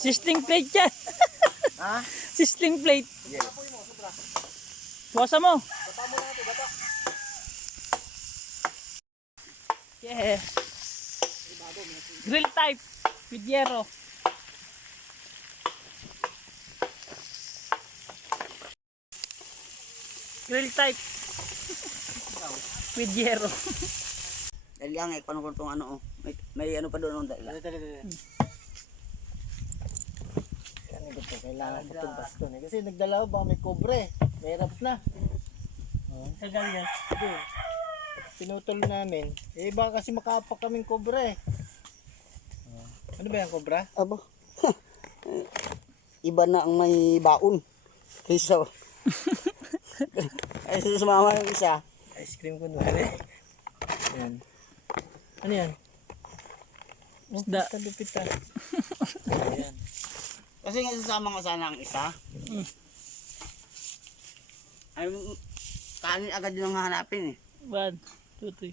Sisting plate yan. Ha? Sisting plate. Yes. Buwasan mo. Yeah. Grill type. With yero. Grill type. With yero. Dahil lang eh, paano ko itong ano, may ano pa doon. Dali. Ano ito? Kailangan ko itong baston eh. Kasi nagdala ko baka may kobre. Mahirap na. Tagal yan. Doon. Pinutol namin. Eh baka kasi makapak kaming kobre. Ano ba yung kobra? Aba. Iba na ang may baon. Kaysa. Ay, sumama yung isa. Ice cream kunwari. Yan. Ano yan? Isda. Lupit ah. Ayan. Kasi nga sasama ko sana ang isa. Ay, kanin agad yung hanapin eh. 1, 2, 3.